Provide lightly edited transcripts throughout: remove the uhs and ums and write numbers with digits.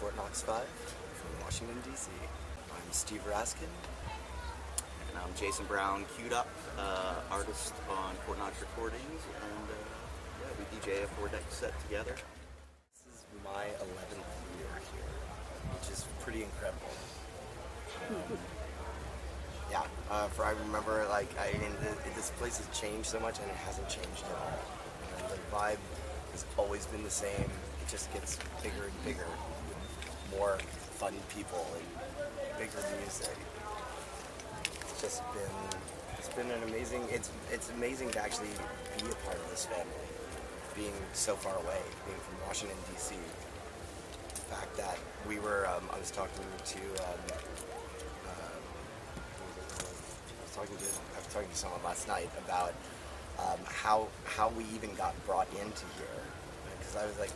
Fort Knox 5 from Washington, D.C. I'm Steve Raskin. And I'm Jason Brown, Qdup, artist on Fort Knox Recordings, and we DJ a 4-deck set together. This is my 11th year here, which is pretty incredible. I remember, this place has changed so much, and it hasn't changed at all. And the vibe has always been the same. It just gets bigger and bigger, with more fun people and bigger music. It's been an amazing. It's amazing to actually be a part of this family, being so far away, being from Washington D.C. The fact that we were, I was talking to someone last night about how we even got brought into here, because I was like,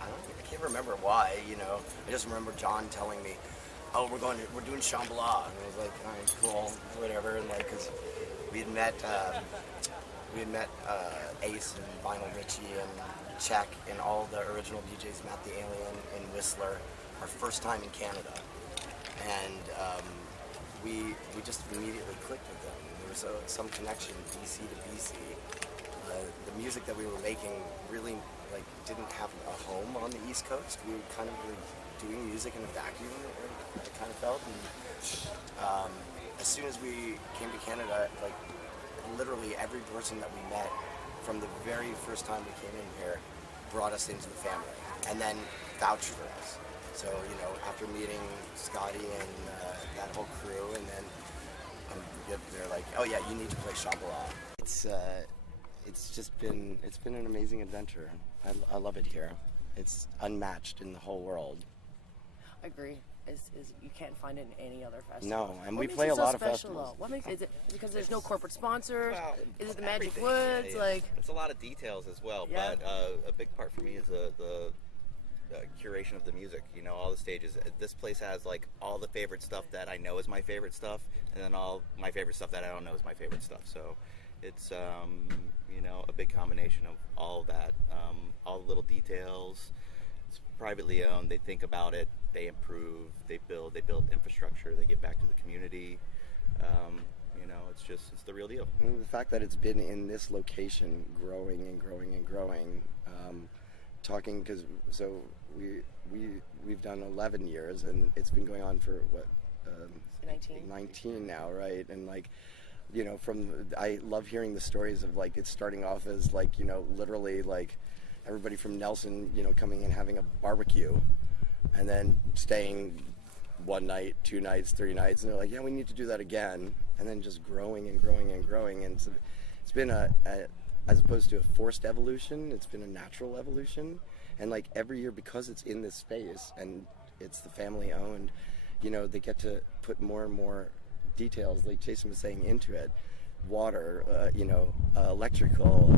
I can't remember why. I just remember John telling me, oh, we're doing Shambhala, and I was like, all right, cool, whatever, and because we had met Ace and Vinyl Richie and Check and all the original DJs, Matt the Alien and Whistler, our first time in Canada, and we just immediately clicked with them. There was some connection, BC to BC. The music that we were making really didn't have a home on the East Coast. We were kind of doing music in a vacuum, I kind of felt. And as soon as we came to Canada, literally every person that we met from the very first time we came in here brought us into the family, and then vouched for us. So, after meeting Scotty and that whole crew, and then they're like, oh yeah, you need to play Shambhala. It's been an amazing adventure. I love it here. It's unmatched in the whole world. I agree. You can't find it in any other festival. No, and we play a lot of festivals. Though? What makes it? Because there's no corporate sponsors? Well, is it the Magic everything. Woods? Yeah. It's a lot of details as well, Yeah. but a big part for me is the curation of the music. All the stages. This place has all the favorite stuff that I know is my favorite stuff, and then all my favorite stuff that I don't know is my favorite stuff. So it's a big combination of all of that, all the little details. It's privately owned. They think about it. They improve. They build infrastructure. They give back to the community. It's the real deal. And the fact that it's been in this location, growing and growing and growing. We've done 11 years, and it's been going on for what? 19 now, right? And I love hearing the stories of it starting off as literally everybody from Nelson, coming and having a barbecue, and then staying 1 night, 2 nights, 3 nights, and they're like, yeah, we need to do that again, and then just growing and growing and growing. And it's been as opposed to a forced evolution, it's been a natural evolution. And every year, because it's in this space and it's the family owned, they get to put more and more details, like Jason was saying, into it. Water, electrical,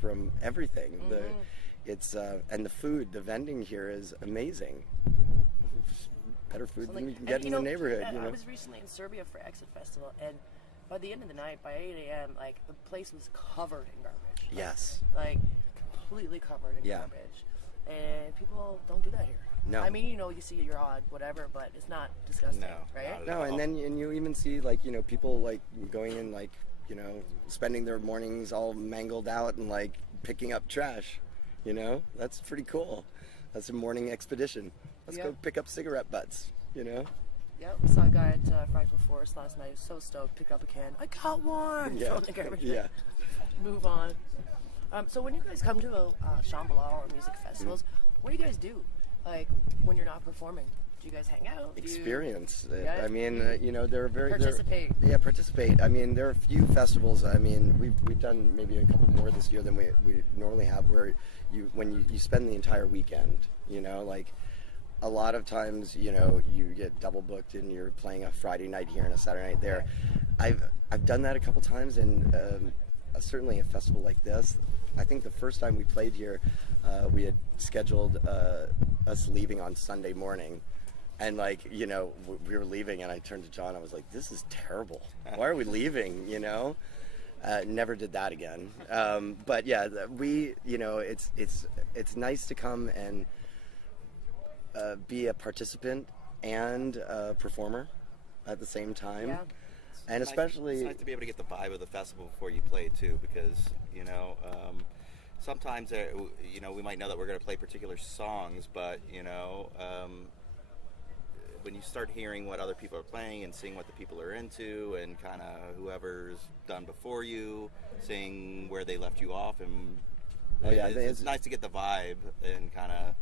from everything. Mm-hmm. And the food, the vending here is amazing. Better food than we can get in the neighborhood. I was recently in Serbia for Exit Festival, and by the end of the night, by 8 a.m., the place was covered in garbage. Yes. Completely covered in garbage. And people don't do that here. No. I mean, you see your odd whatever, but it's not disgusting, No, right? not at all. And you even see people going in spending their mornings all mangled out and picking up trash. That's pretty cool. That's a morning expedition. Let's go pick up cigarette butts. Yep, saw a guy at Fractal Forest last night. He was so stoked, pick up a can. I got one! Yeah. Throw it in the garbage. Yeah. Move on. So when you guys come to a Shambhala or music festivals, what do you guys do? When you're not performing? Do you guys hang out? Experience. Yeah. I mean, they're very... Participate. Participate. I mean, there are a few festivals. I mean, we've done maybe a couple more this year than we normally have, where when you spend the entire weekend, a lot of times, you get double booked and you're playing a Friday night here and a Saturday night there. I've done that a couple times, and certainly a festival like this. I think the first time we played here, we had scheduled us leaving on Sunday morning, and we were leaving, and I turned to John. I was like, "This is terrible. Why are we leaving?" Never did that again. But yeah, it's nice to come and be a participant and a performer at the same time. Yeah. And especially, it's nice to be able to get the vibe of the festival before you play too, because sometimes we might know that we're going to play particular songs, but when you start hearing what other people are playing and seeing what the people are into, and kind of whoever's done before you, seeing where they left you off, and it's nice to get the vibe and kind of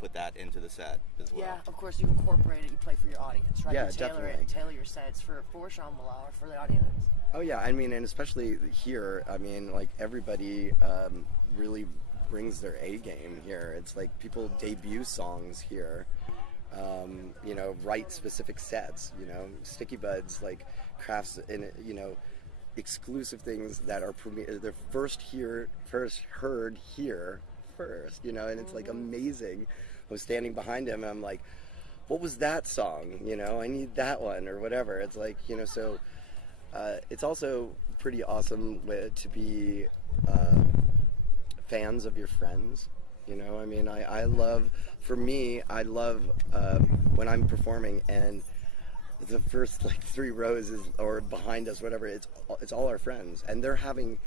put that into the set as well. Yeah, of course, you incorporate it, you play for your audience, right? Yeah, you tailor definitely. tailor your sets for Shambhala or for the audience. oh yeah, I mean, and especially here, I mean, like everybody really brings their A game here. It's like people debut songs here, write specific sets, Sticky Buds, like crafts in, exclusive things that are they're first heard here first, and it's like amazing. I was standing behind him and I'm like, what was that song? I need that one or whatever. It's like, so it's also pretty awesome to be fans of your friends. I mean, I love when I'm performing and the first like 3 rows or behind us, whatever, it's all our friends, and they're having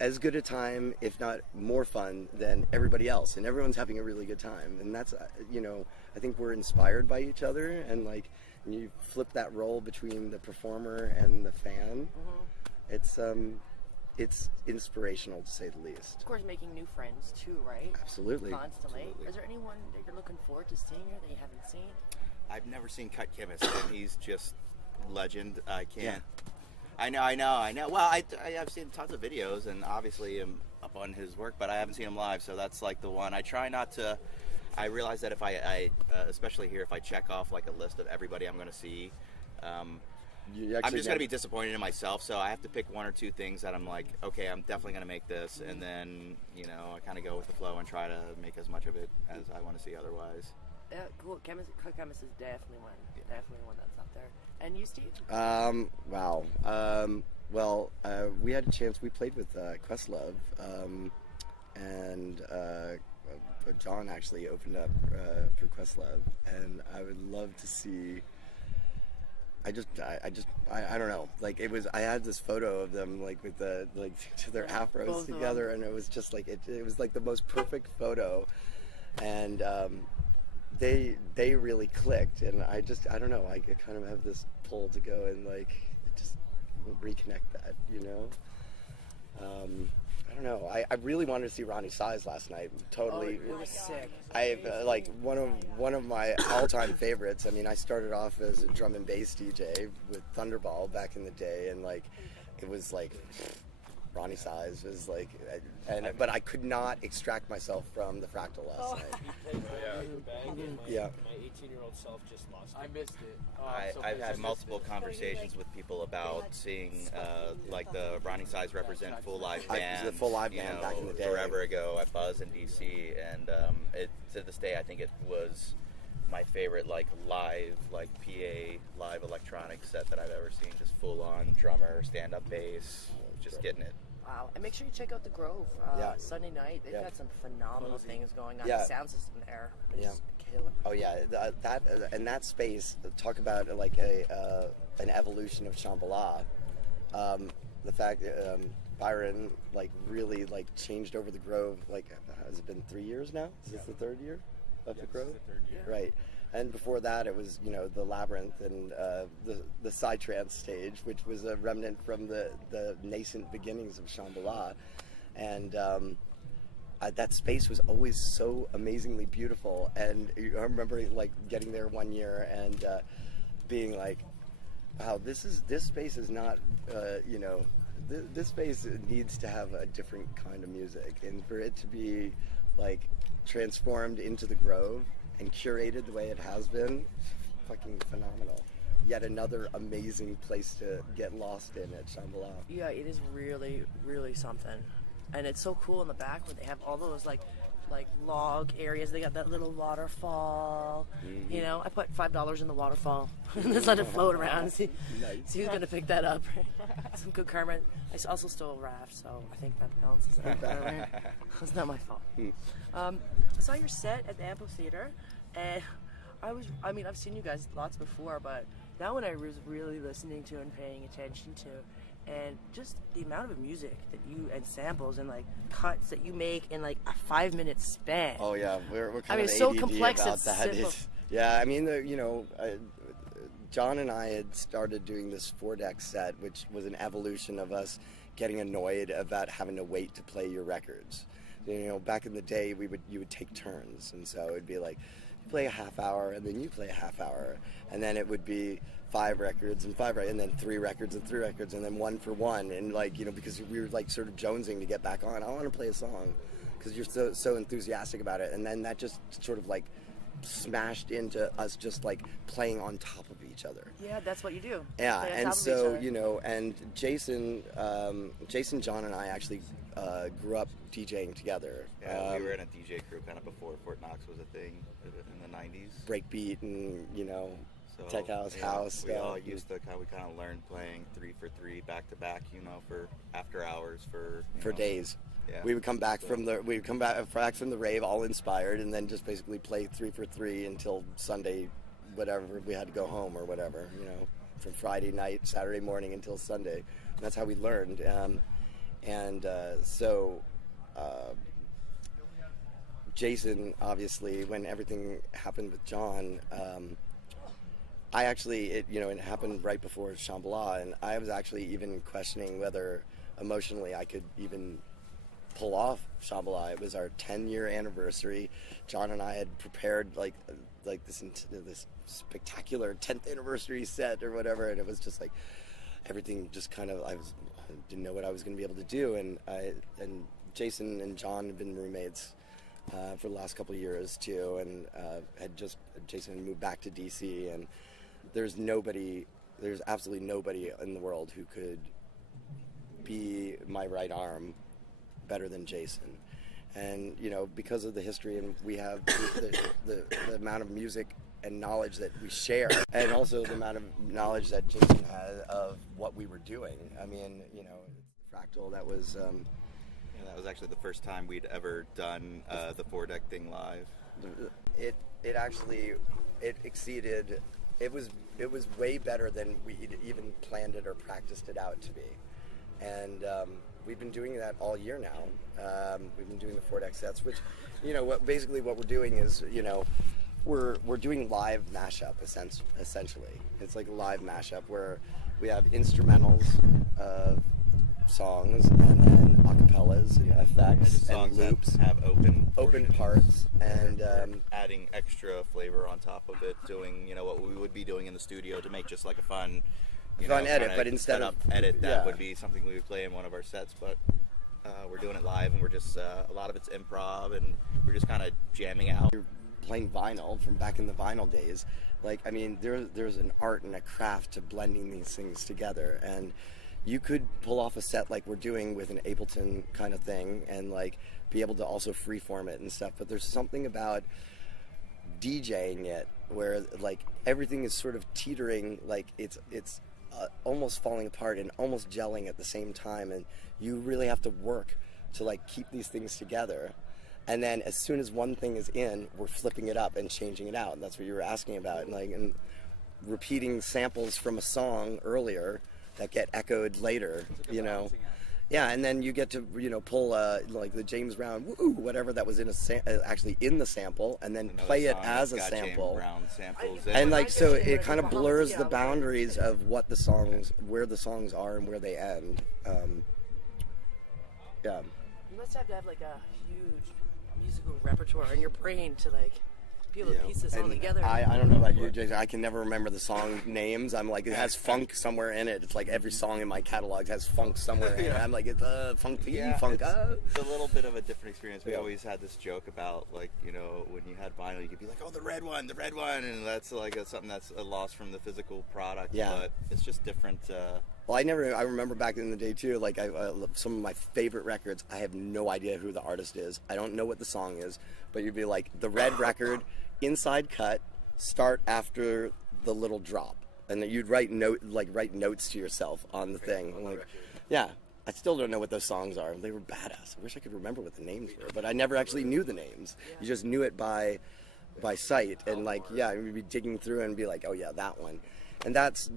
as good a time, if not more fun, than everybody else, and everyone's having a really good time. And that's I think we're inspired by each other, and like when you flip that role between the performer and the fan, it's inspirational to say the least. Of course, making new friends too, right? Absolutely. Constantly. Absolutely. Is there anyone that you're looking forward to seeing here that you haven't seen? I've never seen Cut Chemist, and he's just legend. I can't. I know. Well, I've seen tons of videos, and obviously I'm up on his work, but I haven't seen him live, so that's like the one. I try not to. I realize that if I especially here, if I check off like a list of everybody I'm going to see, I'm just going to be disappointed in myself. So I have to pick 1 or 2 things that I'm like, okay, I'm definitely going to make this, and then I kind of go with the flow and try to make as much of it as I want to see otherwise. Yeah, cool. Cut Chemist is definitely one that's up there. And you, Steve? Wow. Well, we had a chance. We played with Questlove, and John actually opened up for Questlove, and I would love to see. I don't know. Like it was, I had this photo of them like with the to their afros Both together, and it was just like it was like the most perfect photo, and they really clicked, and I don't know. I kind of have this pull to go and like just reconnect that, I don't know. I really wanted to see Ronnie Size last night. Totally. Oh, it was sick. I like one of my all-time favorites. I mean, I started off as a drum and bass DJ with Thunderball back in the day, and like it was like Ronnie Size was like, but I could not extract myself from the Fractal last night. Yeah. My 18-year-old self just lost it. I missed it. I've had multiple conversations with people about seeing like the Ronnie Size represent full live band. The full live band back in the day. Forever ago at Buzz in DC, and to this day I think it was my favorite like live like PA live electronic set that I've ever seen. Just full on drummer, stand up bass, just getting it. Wow. And make sure you check out the Grove Sunday night. They've got some phenomenal things going on. Yeah. The sound system there is Yeah. killer. Oh yeah, that space. Talk about like an evolution of Shambhala. The fact Byron like really like changed over the Grove. Like, has it been 3 years now? Is this the 3rd year of the Grove? The 3rd year. Right. And before that, it was the Labyrinth and the Psytrance stage, which was a remnant from the nascent beginnings of Shambhala, and that space was always so amazingly beautiful. And I remember like getting there one year and being like, "Wow, this space is not this space needs to have a different kind of music, and for it to be like transformed into the Grove and curated the way it has been, fucking phenomenal. Yet another amazing place to get lost in at Shambhala. Yeah, it is really, really something. And it's so cool in the back where they have all those like log areas. They got that little waterfall. I put $5 in the waterfall and just let it float around. See who's gonna pick that up. Some good karma. I also stole a raft, so I think that balances it out. It's not my fault. I saw your set at the amphitheater, And I mean, I've seen you guys lots before, but now when I was really listening to and paying attention to, and just the amount of music that you, and samples and like cuts that you make in like a 5-minute span. Oh yeah, we're kind I mean, of it's so ADD complex, about it's that. simple. Yeah, I mean, John and I had started doing this 4-deck set, which was an evolution of us getting annoyed about having to wait to play your records. You know, back in the day, you would take turns, and so it'd be like, you play a half hour, and then you play a half hour, and then it would be 5 records and 5 and then 3 records and 3 records, and then 1 for 1, and like, you know, because we were like sort of jonesing to get back on. I want to play a song because you're so enthusiastic about it, and then that just sort of like smashed into us just like playing on top of each other. Yeah, that's what you do. Yeah, Play on and top of each so, other. you know, and Jason, John, and I actually grew up DJing together. Yeah, we were in a DJ crew kind of before Fort Knox was a thing in the 90s. Breakbeat and, you know, So, tech house, yeah, house we stuff. all used to we kind of learned playing 3 for 3 back to back, you know, for after hours for days. Yeah. We would come back from the rave all inspired, and then just basically play 3 for 3 until Sunday, whatever we had to go home or whatever, you know, from Friday night, Saturday morning until Sunday. And that's how we learned. Jason, obviously, when everything happened with John, it happened right before Shambhala, and I was actually even questioning whether emotionally I could even pull off Shambhala. It was our 10-year anniversary. John and I had prepared like this spectacular 10th anniversary set or whatever, and it was just like everything just kind of I didn't know what I was going to be able to do, and Jason and John have been roommates for the last couple of years too, and Jason had moved back to DC, and there's absolutely nobody in the world who could be my right arm better than Jason. And, you know, because of the history, and we have the amount of music and knowledge that we share, and also the amount of knowledge that Jason had of what we were doing. I mean, you know, Fractal, that was... that was actually the first time we'd ever done the 4-deck thing live. It exceeded... It was way better than we'd even planned it or practiced it out to be. And we've been doing that all year now. We've been doing the 4-deck sets, which, you know, what we're doing is, you know, we're doing live mashup essentially. It's like a live mashup where we have instrumentals of songs and then acapellas and effects and loops, that have open parts, and adding extra flavor on top of it, doing, you know, what we would be doing in the studio to make just like a fun edit, but instead of edit that would be something we would play in one of our sets, but we're doing it live, and we're just a lot of it's improv, and we're just kind of jamming out. You're playing vinyl from back in the vinyl days. Like, I mean, there's an art and a craft to blending these things together, and you could pull off a set like we're doing with an Ableton kind of thing, and like be able to also freeform it and stuff. But there's something about DJing it where like everything is sort of teetering, like it's almost falling apart and almost gelling at the same time, and you really have to work to like keep these things together. And then as soon as one thing is in, we're flipping it up and changing it out. And that's what you were asking about, and repeating samples from a song earlier that get echoed later, you know. Yeah, and then you get to, you know, pull like the James Brown woo, whatever that was in actually in the sample, and then play it as a sample. And like, so it kind of blurs the boundaries of what the songs, where the songs are and where they end. Yeah. You must have to have like a huge musical repertoire in your brain to like be able to piece this all together. I don't know about you, Jason. I can never remember the song names. I'm like, it has funk somewhere in it. It's like every song in my catalog has funk somewhere in it. I'm like, it's funky, funk. It's a little bit of a different experience. We always had this joke about, like, you know, when you had vinyl, you could be like, oh, the red one, and that's like something that's a loss from the physical product. Yeah. But it's just different. Well, I remember back in the day too, like some of my favorite records, I have no idea who the artist is. I don't know what the song is, but you'd be like, the red record, inside cut, start after the little drop. And then you'd write notes to yourself on the thing. Like, yeah, I still don't know what those songs are. They were badass. I wish I could remember what the names were, but I never actually knew the names. You just knew it by by sight, and like we'd be digging through and be like, oh yeah, that one, and that's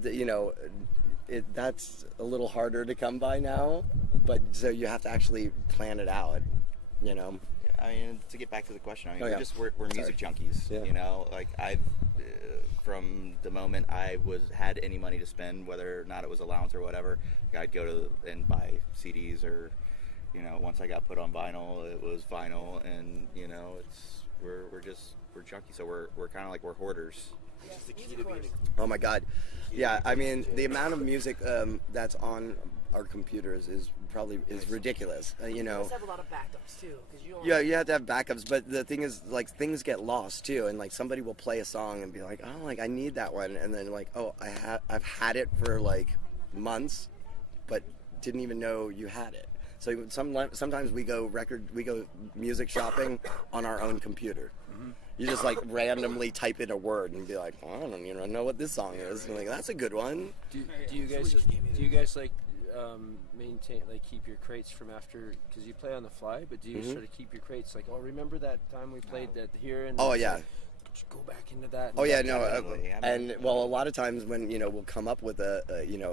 that's a little harder to come by now, but so you have to actually plan it out, I mean, to get back to the question, I mean, we're music Sorry. junkies, Yeah. Like I've from the moment I had any money to spend, whether or not it was allowance or whatever, I'd go to and buy CDs or, once I got put on vinyl, it was vinyl, and we're junkies, so we're kind of like we're hoarders. Which is the key to being Oh my God, yeah. I mean, the amount of music that's on our computers is ridiculous. You guys have a lot of backups too, because you don't. Yeah, you have to have backups, but the thing is, like, things get lost too, and like somebody will play a song and be like, oh, like I need that one, and then like, oh, I've had it for like months, but didn't even know you had it. So sometimes we go music shopping on our own computer. You just like randomly type in a word and be like, oh, I don't even know what this song is. And like, that's a good one. Do you guys like maintain, like, keep your crates from after, because you play on the fly, but do you sort of keep your crates like, oh, remember that time we played that here, and Oh yeah. just go back into that? Oh yeah, no, Definitely. and well, a lot of times when we'll come up with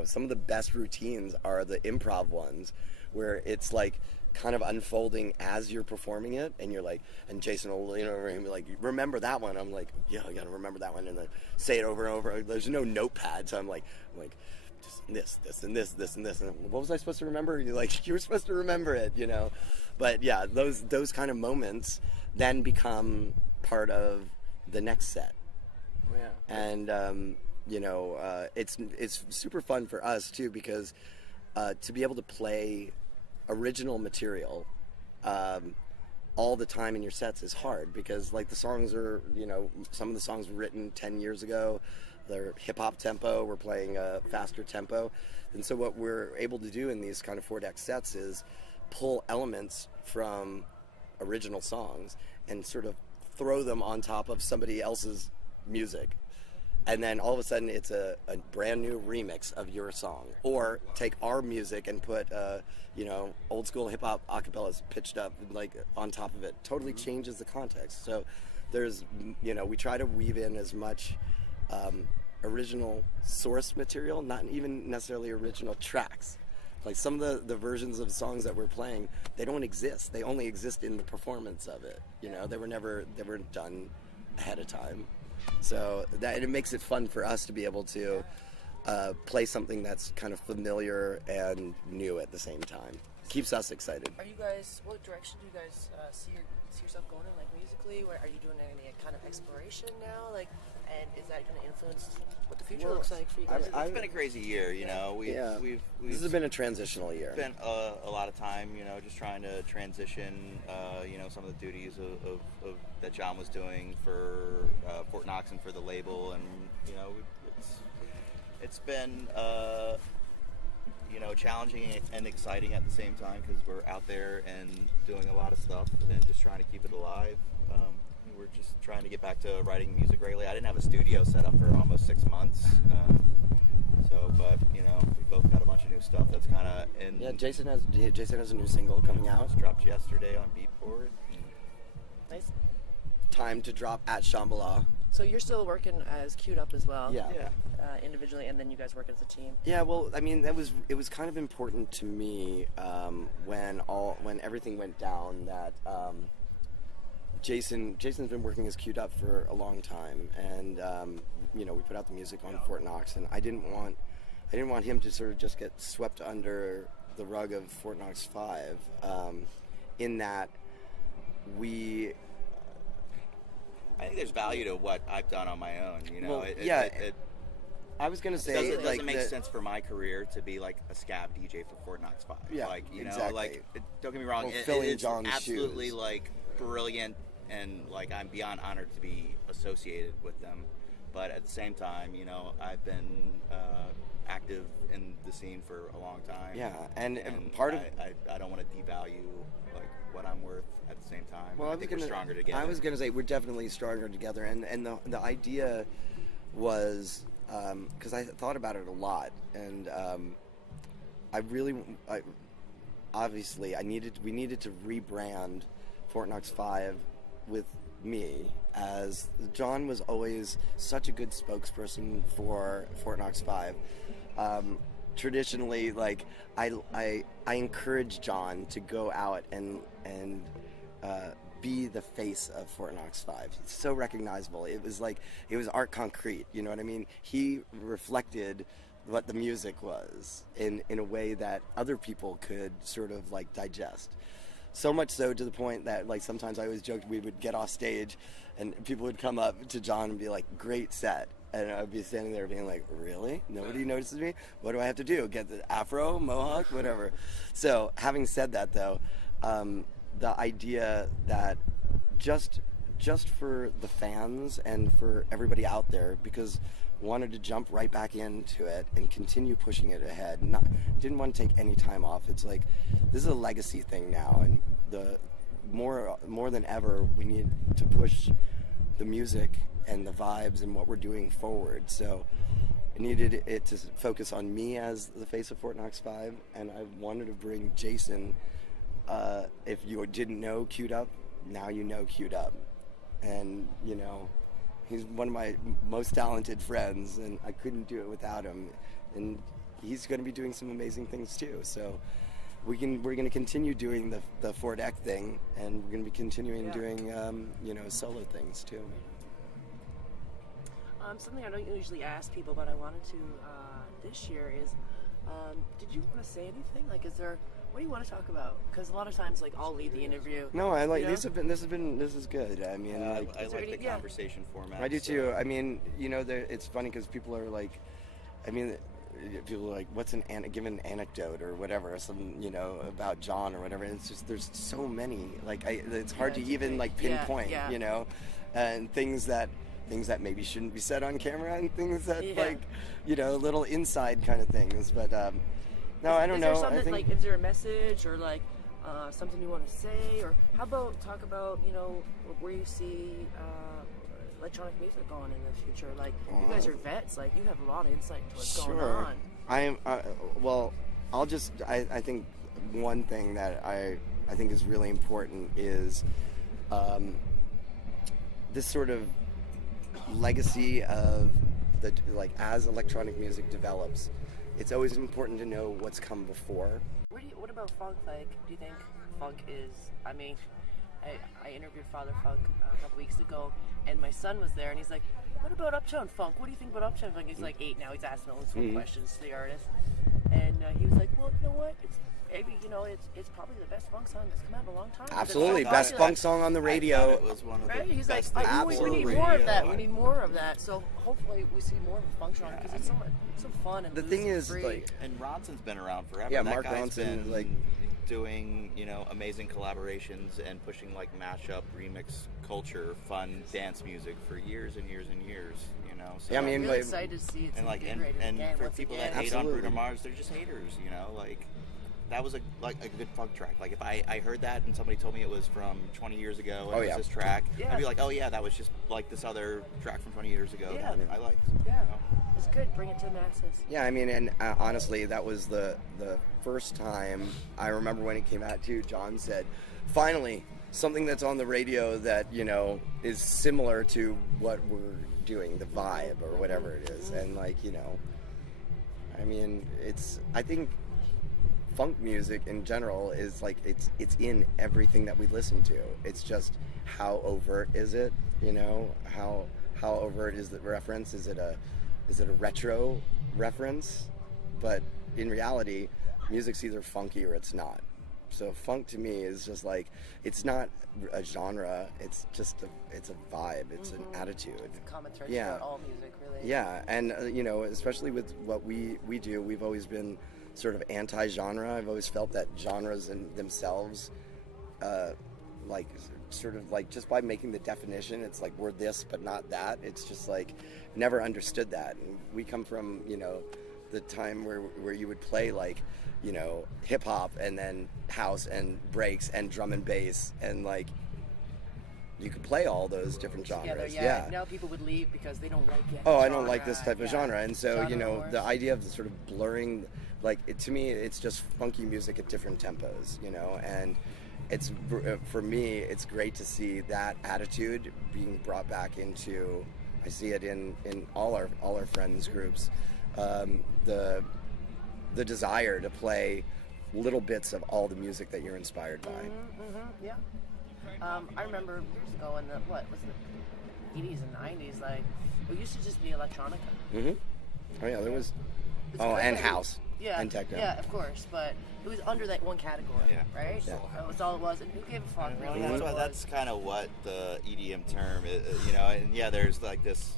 some of the best routines are the improv ones, where it's like kind of unfolding as you're performing it, and you're like, and Jason will be like, remember that one? I'm like, yeah, I gotta remember that one, and then say it over and over. There's no notepad, so I'm like just this and this, and what was I supposed to remember? You're like, you were supposed to remember it, But yeah, those kind of moments then become part of the next set. Oh, yeah. And it's super fun for us too, because to be able to play original material all the time in your sets is hard, because like the songs are, some of the songs were written 10 years ago. They're hip-hop tempo, we're playing a faster tempo, and so what we're able to do in these kind of 4-deck sets is pull elements from original songs and sort of throw them on top of somebody else's music, and then all of a sudden it's a brand new remix of your song. Or take our music and put old school hip hop acapellas pitched up like on top of it. Totally changes the context. So there's we try to weave in as much original source material, not even necessarily original tracks. Like some of the versions of songs that we're playing, they don't exist. They only exist in the performance of it. They were done ahead of time. So it makes it fun for us to be able to play something that's kind of familiar and new at the same time. Keeps us excited. What direction do you guys see yourself going in, like musically? Are you doing any kind of exploration now? Like, and is that going to influence what the future looks like for you guys? It's been a crazy year, We've this has been a transitional year. Spent a lot of time, just trying to transition, some of the duties of that John was doing for Fort Knox and for the label, and it's been challenging and exciting at the same time, because we're out there and doing a lot of stuff and just trying to keep it alive. We're just trying to get back to writing music regularly. I didn't have a studio set up for almost 6 months. But we both got a bunch of new stuff that's kind of in. Yeah, Jason has a new single coming out. It dropped yesterday on Beatport. Nice. Time to drop at Shambhala. So you're still working as Qdup as well? Yeah. Individually, and then you guys work as a team. Yeah, well, I mean, it was kind of important to me when everything went down that Jason's been working as Qdup for a long time, and we put out the music on Fort Knox, and I didn't want him to sort of just get swept under the rug of Fort Knox 5, in that I think there's value to what I've done on my own. Well, I was gonna say it doesn't make sense for my career to be like a scab DJ for Fort Knox 5. Yeah, exactly. Don't get me wrong, filling it's John's absolutely shoes. like brilliant, and like I'm beyond honored to be associated with them. But at the same time, I've been active in the scene for a long time. Yeah, and I don't want to devalue like what I'm worth at the same time. Well, I think we're stronger together. I was gonna say we're definitely stronger together, and the idea was, because I thought about it a lot, and we needed to rebrand Fort Knox 5 with me, as John was always such a good spokesperson for Fort Knox 5. Traditionally, like I encourage John to go out and be the face of Fort Knox 5. It's so recognizable. It was art concrete. You know what I mean? He reflected what the music was in a way that other people could sort of like digest. So much so to the point that like sometimes I always joked we would get off stage and people would come up to John and be like, "Great set." And I'd be standing there being like, "Really? Nobody notices me? What do I have to do? Get the afro, mohawk, whatever?" So having said that though, the idea that just for the fans and for everybody out there, because wanted to jump right back into it and continue pushing it ahead. Didn't want to take any time off. It's like this is a legacy thing now, and the more than ever we need to push the music and the vibes and what we're doing forward. So I needed it to focus on me as the face of Fort Knox 5, and I wanted to bring Jason. If you didn't know Qdup, now you know Qdup, and you know. He's one of my most talented friends, and I couldn't do it without him. And he's going to be doing some amazing things too. So we're going to continue doing the Fort Eck thing, and we're going to be continuing doing solo things too. Something I don't usually ask people, but I wanted to this year is, did you want to say anything? Like, what do you want to talk about? Because a lot of times, like, I'll lead the interview. No, I like this is good. I mean, I like the conversation format. I do too. I mean, it's funny because people are like, people are like, what's give an anecdote or whatever, about John or whatever. And it's just there's so many. Like, it's hard to even like pinpoint, and things that maybe shouldn't be said on camera, and things that little inside kind of things. But no, I don't know. I think, is there a message or like something you want to say, or how about talk about where you see electronic music going in the future? Like, you guys are vets, like you have a lot of insight into what's going on. I am. Well, I think one thing that I think is really important is this sort of legacy of as electronic music develops. It's always important to know what's come before. What about funk? Like, do you think funk is? I mean, I interviewed Father Funk a couple weeks ago, and my son was there, and he's like, "What about Uptown Funk? What do you think about Uptown Funk?" He's like 8 now. He's asking all these fun questions to the artist, and he was like, "Well, you know what? It's probably the best funk song that's come out in a long time." Absolutely, best funk song on the radio. It was one of the He's best like, things we need on more of radio. that. We need more of that. So hopefully we see more of the funk genre because it's so fun and the thing is, free. like, And Ronson's been around forever. Yeah, that Mark guy's Ronson, been like, doing amazing collaborations and pushing like mashup, remix culture, fun dance music for years and years and years. So, yeah, I I'm mean, really excited to see it. And for people that hate on Absolutely. Bruno Mars, they're just haters. Like. That was a good funk track. Like if I heard that and somebody told me it was from 20 years ago and it was this track, I'd be like, oh yeah, that was just like this other track from 20 years ago that I liked. Yeah, it's good. Bring it to the masses. Yeah, I mean, and honestly, that was the first time I remember when it came out too. John said, finally, something that's on the radio that is similar to what we're doing, the vibe or whatever it is, and I mean, I think funk music in general is like it's in everything that we listen to. It's just how overt is it? How overt is the reference? Is it a retro reference? But in reality, music's either funky or it's not. So funk to me is just like, it's not a genre. It's just it's a vibe. It's an attitude. It's a common thread throughout all music, really. Yeah, and especially with what we do, we've always been sort of anti-genre. I've always felt that genres in themselves, sort of like just by making the definition, it's like we're this but not that. It's just like never understood that. And we come from the time where you would play like hip hop and then house and breaks and drum and bass, and like you could play all those different genres. Yeah. Now people would leave because they don't like it. Oh, I don't like this type of genre. And so Genre the idea of the sort of blurring, to me it's just funky music at different tempos, it's for me, it's great to see that attitude being brought back into. I see it in all our friends groups. The desire to play little bits of all the music that you're inspired by. Yeah. I remember years ago in the what was the 80s and 90s, like it used to just be electronica. Oh yeah, there was. It's Oh, and crazy. house. Yeah, And techno. Yeah, of course, but it was under that one category, Yeah. right? Yeah. That was all it was, and who gave a fuck? Well, Really? that's kind of what the EDM term is, you know. And yeah, there's like this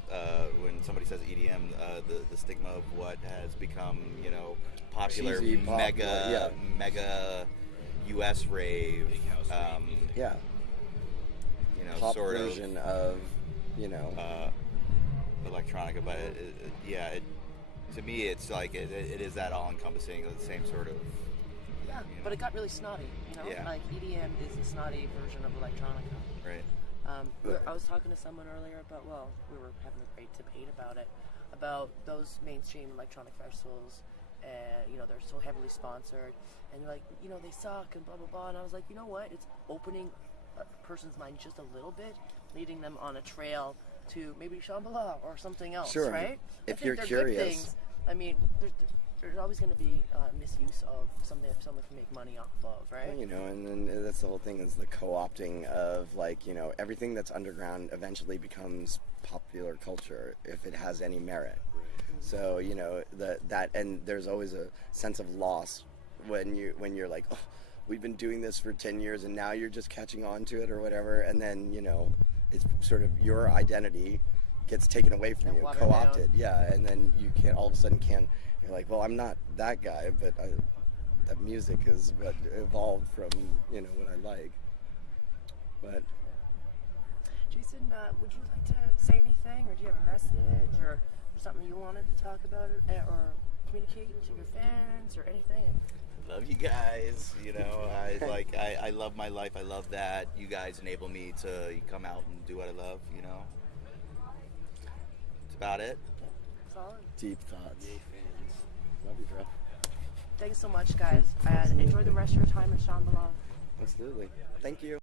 when somebody says EDM, the stigma of what has become, you know, popular, Cheesy, pop, mega US rave, Yeah. you know, Pop sort version of, you know. electronica. But to me, it's like it is that all-encompassing, the same sort of. Yeah, you know. but it got really snotty, you know? Yeah. Like EDM is the snotty version of electronica. Right. I was talking to someone earlier about, well, we were having a great debate about it, about those mainstream electronic festivals, and, you know, they're so heavily sponsored, and you're like, you know, they suck, and blah, blah, blah, and I was like, you know what, it's opening a person's mind just a little bit, leading them on a trail to maybe Shambhala or something else, Sure. right? If I think you're they're curious. good things. I mean, there's always going to be misuse of something that someone can make money off of, right? You know, and then that's the whole thing is the co-opting of, like, you know, everything that's underground eventually becomes popular culture if it has any merit. So, you know, that and there's always a sense of loss when you're like, oh, we've been doing this for 10 years and now you're just catching on to it or whatever, and then, you know, it's sort of your identity gets taken away from And you, watered co-opted. down. Yeah, and then you can't all of a sudden you're like, well, I'm not that guy, but that music is what evolved from, you know, what I like. But Jason, would you like to say anything, or do you have a message, or something you wanted to talk about, or communicate to your fans, or anything? Love you guys. You know, I love my life. I love that you guys enable me to come out and do what I love. You know, that's about it. Solid. deep thoughts. Love you, bro. Thanks so much, guys, and enjoy the rest of your time in Shambhala. Absolutely. Thank you.